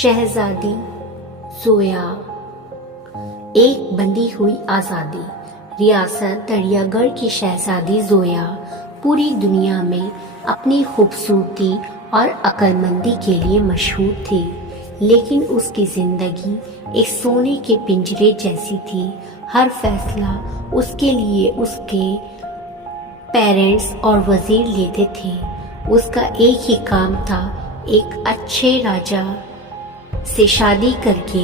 शहजादी जोया। एक बंधी हुई आज़ादी। रियासत दरियागढ़ की शहजादी जोया पूरी दुनिया में अपनी खूबसूरती और अक्लमंदी के लिए मशहूर थी, लेकिन उसकी जिंदगी एक सोने के पिंजरे जैसी थी। हर फैसला उसके लिए उसके पेरेंट्स और वजीर लेते थे। उसका एक ही काम था, एक अच्छे राजा से शादी करके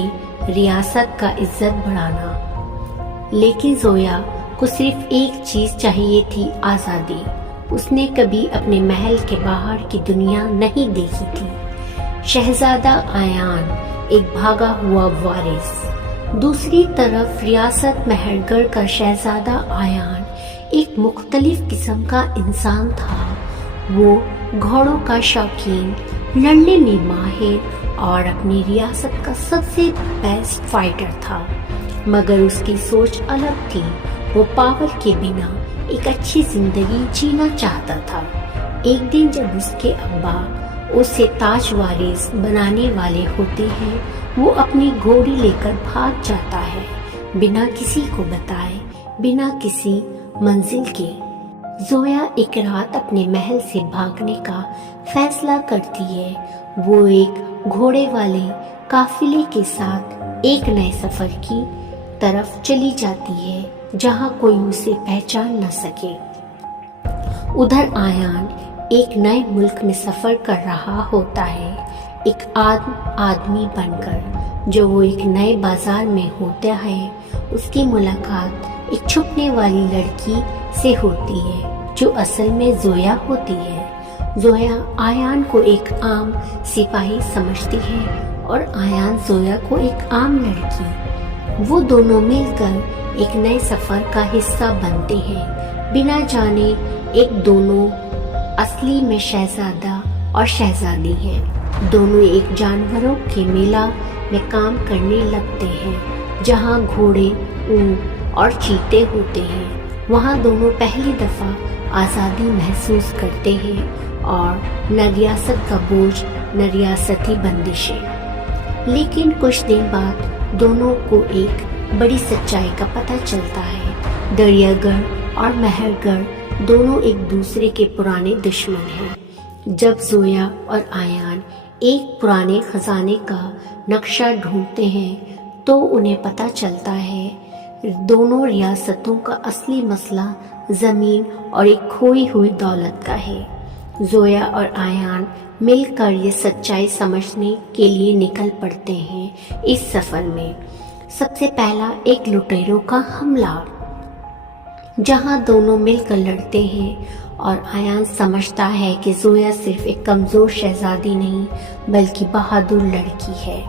रियासत का इज्जत बढ़ाना। लेकिन जोया को सिर्फ एक चीज चाहिए थी, आज़ादी। उसने कभी अपने महल के बाहर की दुनिया नहीं देखी थी। शहजादा आयान एक भागा हुआ वारिस। दूसरी तरफ रियासत मेहरगढ़ का शहजादा आयान एक मुख्तलिफ किस्म का इंसान था। वो घोड़ों का शौकीन, लड़ने में माहिर और अपनी रियासत का सबसे बेस्ट फाइटर था, मगर उसकी सोच अलग थी। वो पावर के बिना एक अच्छी जिंदगी जीना चाहता था। एक दिन जब उसके अब्बा उसे ताज वारिस बनाने वाले होते हैं, वो अपनी घोड़ी लेकर भाग जाता है, बिना किसी को बताए, बिना किसी मंजिल के। जोया एक रात अपने महल से भागने का फैसला करती है। वो एक घोड़े वाले काफिले के साथ एक नए सफर की तरफ चली जाती है, जहां कोई उसे पहचान न सके। उधर आयान एक नए मुल्क में सफर कर रहा होता है, एक आदमी बनकर। जो वो एक नए बाजार में होता है, उसकी मुलाकात एक छुपने वाली लड़की से होती है, जो असल में जोया होती है। जोया आयान को एक आम सिपाही समझती है और आयान जोया को एक आम लड़की। वो दोनों मिलकर एक नए सफर का हिस्सा बनते हैं, बिना जाने एक दोनों असली में शहजादा और शहजादी हैं। दोनों एक जानवरों के मेला में काम करने लगते हैं, जहां घोड़े, ऊंट और चीते होते हैं। वहां दोनों पहली दफा आज़ादी महसूस करते हैं और न रियासत का बोझ, न रियासती बंदिशें। लेकिन कुछ दिन बाद दोनों को एक बड़ी सच्चाई का पता चलता है। दरियागढ़ और मेहरगढ़ दोनों एक दूसरे के पुराने दुश्मन हैं। जब जोया और आयान एक पुराने खजाने का नक्शा ढूंढते हैं, तो उन्हें पता चलता है दोनों रियासतों का असली मसला जमीन और एक खोई हुई दौलत का है। जोया और आयान मिलकर ये सच्चाई समझने के लिए निकल पड़ते हैं। इस सफर में सबसे पहला एक लुटेरों का हमला, जहां दोनों मिलकर लड़ते हैं और आयान समझता है कि जोया सिर्फ एक कमजोर शहजादी नहीं, बल्कि बहादुर लड़की है।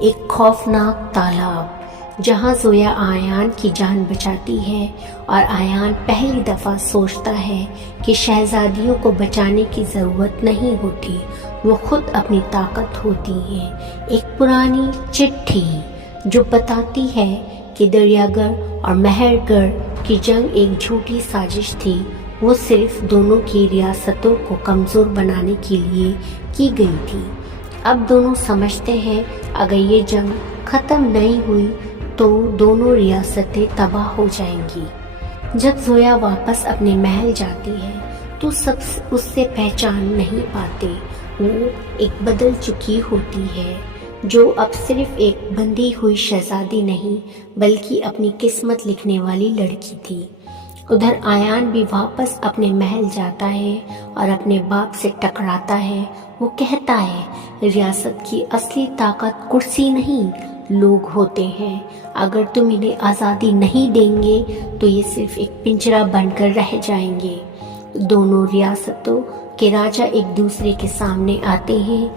एक खौफनाक तालाब, जहां जोया आयान की जान बचाती है और आयान पहली दफा सोचता है कि शहजादियों को बचाने की जरूरत नहीं होती, वो खुद अपनी ताकत होती है। एक पुरानी चिट्ठी जो बताती है कि दरियागढ़ और मेहरगढ़ की जंग एक झूठी साजिश थी। वो सिर्फ दोनों की रियासतों को कमजोर बनाने के लिए की गई थी। अब दोनों समझते हैं, अगर ये जंग खत्म नहीं हुई तो दोनों रियासतें तबाह हो जाएंगी। जब जोया वापस अपने महल जाती है, तो सब उससे पहचान नहीं पाते। वो एक बदल चुकी होती है, जो अब सिर्फ एक बंधी हुई शहजादी नहीं, बल्कि अपनी किस्मत लिखने वाली लड़की थी। उधर आयान भी वापस अपने महल जाता है और अपने बाप से टकराता है। वो कहता है, रियासत की असली ताकत कुर्सी नहीं, लोग होते हैं। अगर तुम इन्हें आज़ादी नहीं देंगे तो ये सिर्फ एक पिंजरा बनकर रह जाएंगे। दोनों रियासतों के राजा एक दूसरे के सामने आते हैं,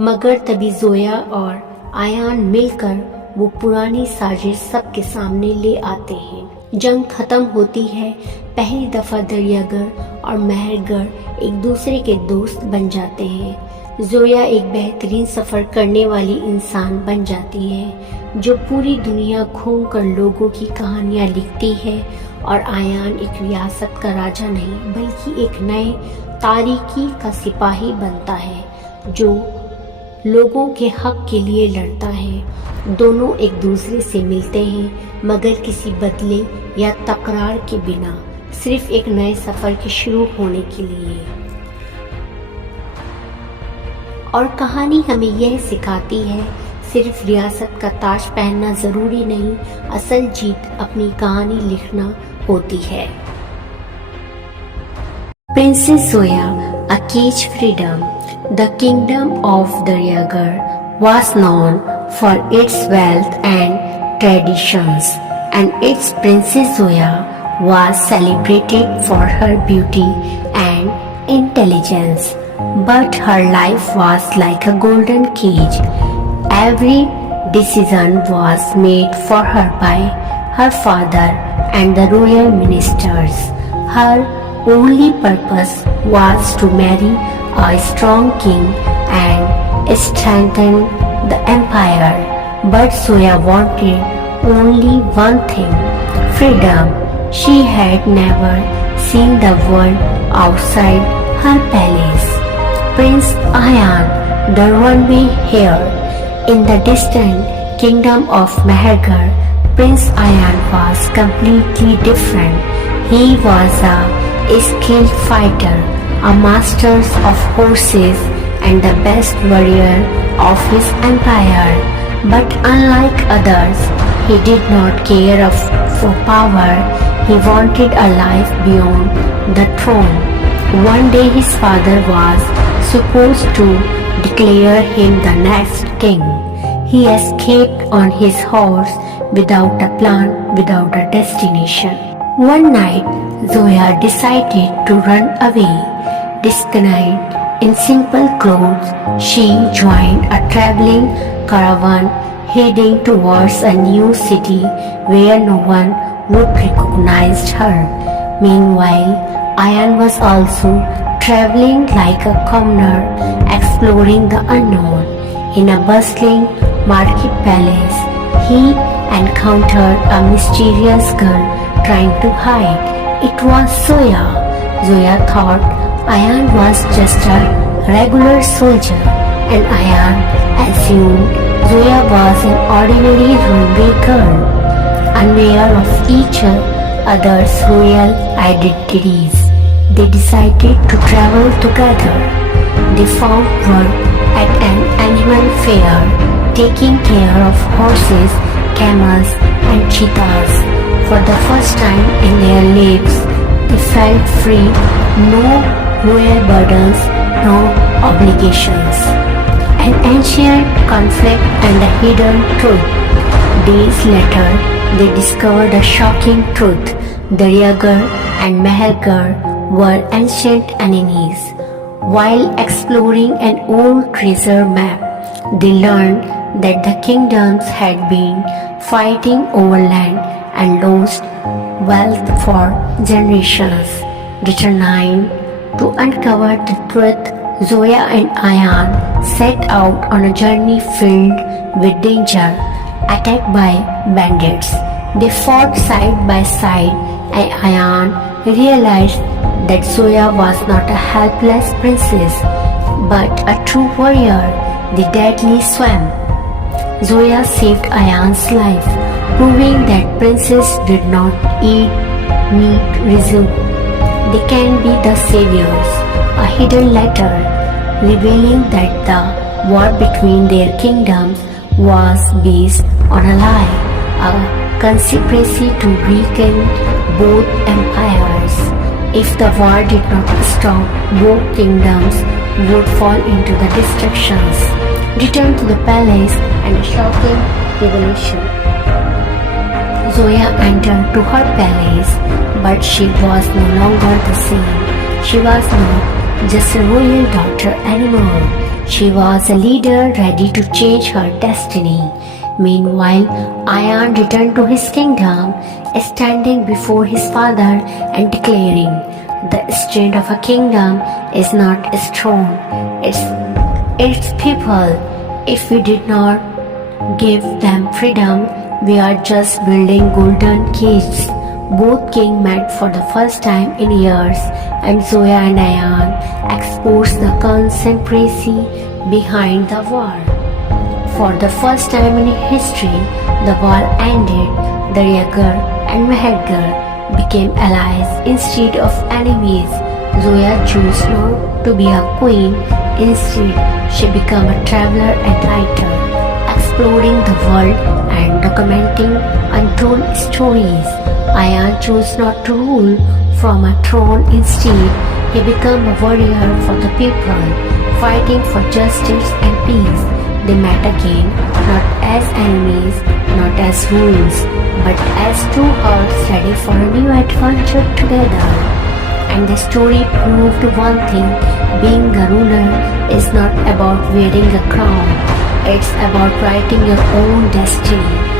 मगर तभी जोया और आयान मिलकर वो पुरानी साजिश सबके सामने ले आते हैं। जंग खत्म होती है। पहली दफा दरियागढ़ और मेहरगढ़ एक दूसरे के दोस्त बन जाते हैं। जोया एक बेहतरीन सफर करने वाली इंसान बन जाती है, जो पूरी दुनिया घूमकर लोगों की कहानियां लिखती है। और आयान एक रियासत का राजा नहीं, बल्कि एक नए तारीकी का सिपाही बनता है, जो لوگوں کے حق کے لیے لڑتا ہے۔ دونوں ایک دوسرے سے ملتے ہیں مگر کسی بدلے یا تکرار کے بنا، صرف ایک نئے سفر کے شروع ہونے کے لیے۔ اور کہانی ہمیں یہ سکھاتی ہے، صرف ریاست کا تاج پہننا ضروری نہیں، اصل جیت اپنی کہانی لکھنا ہوتی ہے۔ Princess Zoya, a cage freedom. The kingdom of Daryagar was known for its wealth and traditions, and its Princess Zoya was celebrated for her beauty and intelligence. But her life was like a golden cage. Every decision was made for her by her father and the royal ministers. Her only purpose was to marry a strong king and strengthen the empire. But Zoya wanted only one thing: freedom. She had never seen the world outside her palace. Prince Ayan, the runaway heir. In the distant kingdom of Mehergar, Prince Ayan was completely different. He was a skilled fighter, a master of horses, and the best warrior of his empire. But unlike others, he did not care for power. He wanted a life beyond the throne. One day his father was supposed to declare him the next king. He escaped on his horse without a plan, without a destination. One night, Zoya decided to run away. Disguised in simple clothes, she joined a traveling caravan heading towards a new city where no one would recognize her. Meanwhile, Ayan was also traveling like a commoner, exploring the unknown. In a bustling market palace, he encountered a mysterious girl trying to hide. It was Zoya. Zoya thought Ayan was just a regular soldier, and Ayan assumed Zoya was an ordinary runaway girl, unaware of each other's royal identities. They decided to travel together. They found work at an animal fair, taking care of horses, camels, and cheetahs. For the first time in their lives, they felt free, no royal burdens, no obligations. An ancient conflict and a hidden truth. Days later, they discovered a shocking truth. Daryagar and Mehergar were ancient enemies. While exploring an old treasure map, they learned that the kingdoms had been fighting over land and lost wealth for generations. Determined to uncover the truth, Zoya and Ayan set out on a journey filled with danger, attacked by bandits. They fought side by side, and Ayan realized that Zoya was not a helpless princess, but a true warrior, the deadly Swam. Zoya saved Ayan's life, proving that princes did not eat meat resume. They can be the saviors. A hidden letter revealing that the war between their kingdoms was based on a lie, a conspiracy to weaken both empires. If the war did not stop, both kingdoms would fall into the destructions. Returned to the palace and a shocking revelation. Zoya entered to her palace, but she was no longer the same. She was not just a royal daughter anymore. She was a leader ready to change her destiny. Meanwhile, Ayan returned to his kingdom, standing before his father and declaring, "The strength of a kingdom is not strong, it's people. If we did not give them freedom, we are just building golden cages." Both kings met for the first time in years, and Zoya and Ayan exposed the conspiracy behind the war. For the first time in history, the war ended. Daryagar and Mehergar became allies instead of enemies. Zoya chose not to be a queen. Instead, she became a traveler and writer, exploring the world and documenting untold stories. Ayan chose not to rule from a throne. Instead, he became a warrior for the people, fighting for justice and peace. They met again, not as enemies, not as rules, but as two hearts ready for a new adventure together. And the story proved one thing: being a ruler is not about wearing a crown, it's about writing your own destiny.